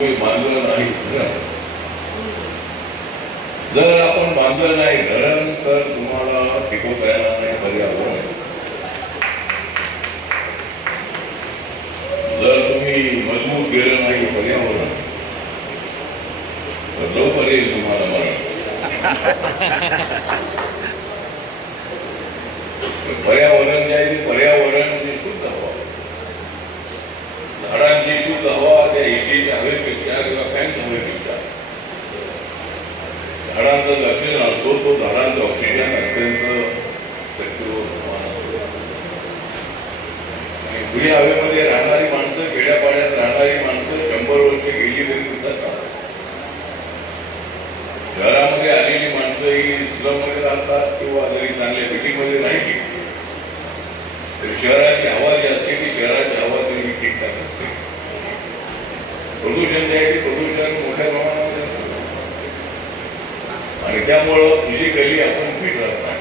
बांधलं नाही धरण, जर आपण बांधलं नाही धरण तर तुम्हाला टिकवता येणार नाही पर्यावरण. जर तुम्ही मजबूत केलं नाही पर्यावरण तर लवकर येईल तुम्हाला मरण. पर्यावरण जे आहे ते पर्यावरण म्हणजे शुद्ध हवा, झाडांची शुद्ध हवा त्या एसीच्या हवेपेक्षा किंवा फॅनच्या हवेपेक्षा झाडांचं ऑक्सिजन असतो, तो झाडांचा ऑक्सिजन अत्यंत शक्तिवर समान असतो. आणि खुल्या हवेमध्ये राहणारी माणसं, खेड्यापाड्यात राहणारी माणसं 100 वर्ष गेली तरी सुद्धा चालतात. शहरामध्ये आलेली माणसं ही स्लम मध्ये राहतात किंवा जरी चांगल्या बिल्डिंगमध्ये राहिली तर शहराची हवा जी असते ती शहराची हवा तरी ठीकठाक असते. प्रदूषण जे आहे ते प्रदूषण मोठ्या प्रमाणामध्ये असतं आणि त्यामुळं फिजिकली आपण फिट राहत नाही.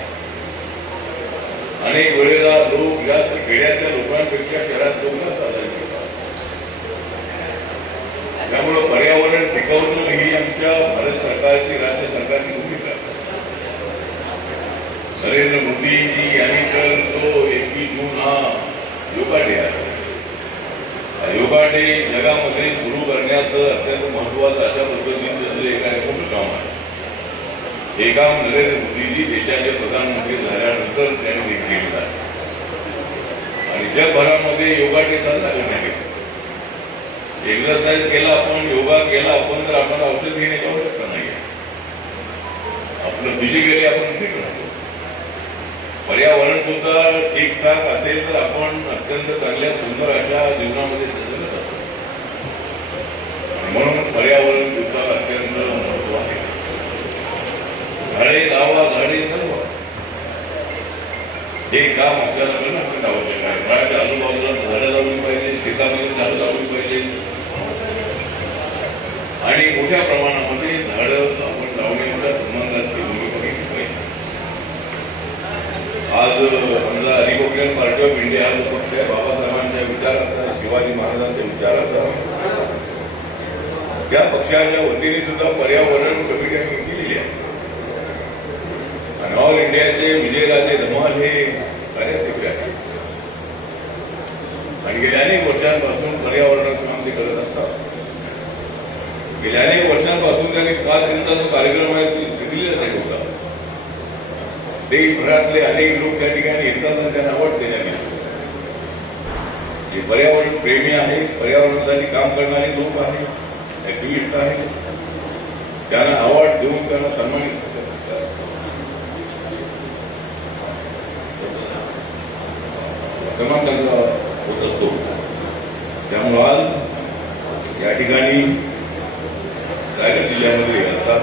अनेक वेळेला लोक जास्त खेड्यातल्या लोकांपेक्षा शहरात लोक जास्त आजारी पडतात. त्यामुळं पर्यावरण टिकवणं ही आमच्या भारत सरकारची, राज्य सरकारची भूमिका आहे. नरेंद्र मोदीजी यांनी तर तो 21 जून हा योगा डे आहे. योगा डे जगामध्ये सुरू करण्याचं अत्यंत महत्वाचं अशा पद्धतीचं हे काय मोठं काम आहे. हे काम नरेंद्र मोदीजी देशाचे प्रधानमंत्री झाल्यानंतर त्यांनी केलेलं आहे आणि जगभरामध्ये योगा डे साजरा करण्यात येतो. एक्सरसाइज केला आपण, योगा केला आपण तर आपण औषध घेण्याची आवश्यकता नाही आहे. आपलं फिजिकली आपण फिट राहतो. पर्यावरण सुद्धा ठीकठाक असेल तर आपण अत्यंत चांगल्या सुंदर अशा जीवनामध्ये जगत असतो. म्हणून पर्यावरण दिवसाला अत्यंत महत्व आहे. झाडे लावा, झाडे जगवा, हे काम आपल्याला करणं अत्यंत आवश्यक आहे. घराच्या आजूबाजूला झाडं लावली पाहिजे, शेतामध्ये झाडं लावली पाहिजे आणि मोठ्या प्रमाणामध्ये झाडं आपण लावण्याच्या संबंधाची भूमिका घेतली पाहिजे. आज समजा रिपब्लिकन पार्टी ऑफ इंडिया हा जो पक्ष आहे, बाबासाहेबांच्या विचाराचा, शिवाजी महाराजांच्या विचाराचा, त्या पक्षाच्या वतीने सुद्धा पर्यावरण कमिटी केलेली आहे आणि ऑल इंडियाचे विजयराजे धमाल हे कार्याध्यक्ष आहेत आणि गेल्या अनेक वर्षांपासून पर्यावरणाचं काम ते करत असतात. गेल्या अनेक वर्षांपासून त्यांनी 5 दिवसाचा जो कार्यक्रम आहे तो दिलेला नाही होता. देशभरातले अनेक लोक त्या ठिकाणी येतात आणि त्यांना आवडते. त्यांनी जे पर्यावरण प्रेमी आहेत, पर्यावरणासाठी काम करणारे लोक आहेत, ऍक्टिव्हिस्ट आहेत, त्यांना अवॉर्ड देऊन त्यांना सन्मानित सन्मान त्यांचा होत असतो. त्यामुळे आज या ठिकाणी रायगड जिल्ह्यामध्ये असा